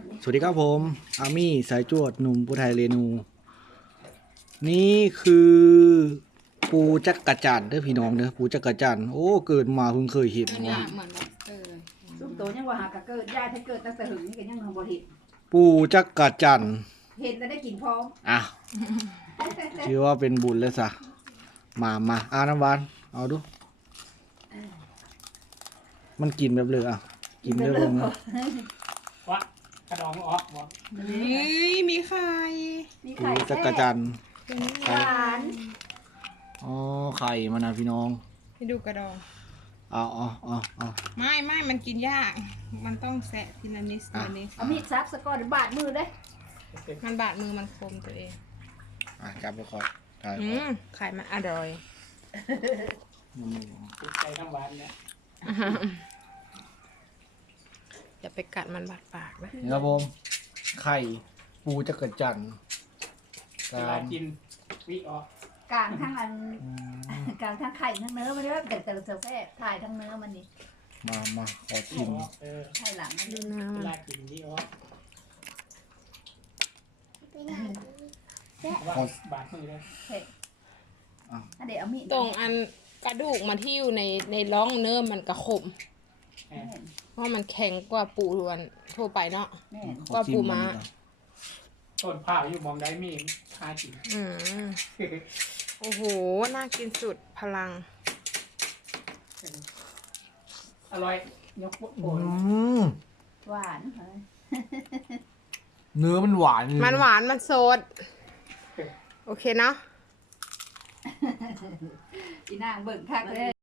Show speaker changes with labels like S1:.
S1: สวัสดีครับผมอามี่สายจวดหนุ่มผู้ไทยเรนู นี่คือปูจักรจันทร์เด้อพี่น้องเด้อปูจักรจันทร์โอ้เกิดมาเพิ่งเคยเห็น
S2: อันนี้
S1: ว่ะ
S2: เหมือนแบบ
S3: ซุปโตยังว่าหากะเกิดยายถ้าเกิดตั้งแต่หึงนี่ก็ยังทำบ่เห็น
S1: ปูจักรจันทร์
S3: เห็นแล้วได้กินพร้อม
S1: อ่ะถือว่าเป็นบุญเลยสะมาน้ำหวานเอาดู มันกินแบบเลยอ่ะกินได้ลงนะ
S4: วะกระดองออกบ่
S2: เฮ้ยมีไข่
S3: มี
S1: ปู
S3: ไข่
S1: จักรจันทร์
S3: หวาน
S1: อ๋อไข่มันนะพี่น้อง
S2: ให้ดูกระดอง
S1: เอา
S2: ไม่มันกินยาก มันต้องแสะทีละนิดทีละนิด
S3: เอามีดซับสะก้อนบาดมือได้
S2: มันบาดมือมันคมตัวเอง
S1: จับไปก่อนถ่าย
S2: ไข่มันอร่อย
S4: ติดใจทั้งวันเนี่ย
S2: อย่าไปกัดมันบาดปากนะ
S1: นี่ครับผมไข่ปูจักรจันทร์
S4: เวลากินวิออก
S3: กลางทั้งอันกลางทั้งไข่ทั้งเนื้อมันได้แต่เซลแซ่ถ่ายทั้งเนื้อมันนี่
S1: มาขอ
S4: วิ
S1: ชิม
S4: ออก
S3: ไข่หลังมัน
S2: ดู
S3: นี่
S2: น้ำ
S4: เว
S2: มัน
S4: ลากินวิออก
S1: ขอ
S4: บาดมือเลย
S3: เผ็ดอันเดี๋ยวเอามีด
S2: ตรงอันกระดูกมันที่อยู่ในร่องเนื้อมันกระขม
S4: แหม
S2: เพราะมันแข็งกว่าปูล้วนทั่วไปเนาะ
S3: แม่
S1: ขอชิม
S2: ว่าปูม้า
S1: อันนี้ก่อน
S4: ต้นผ้าอยู่มองได้มีคากิน
S2: โอ้โหน่ากินสุดพลัง
S4: อร่อยยกโอน
S3: หวาน
S1: เนื้อมันหวาน
S2: มันหวานมันสด โอเคเนาะ
S3: อีนางเบิ่งคักเลย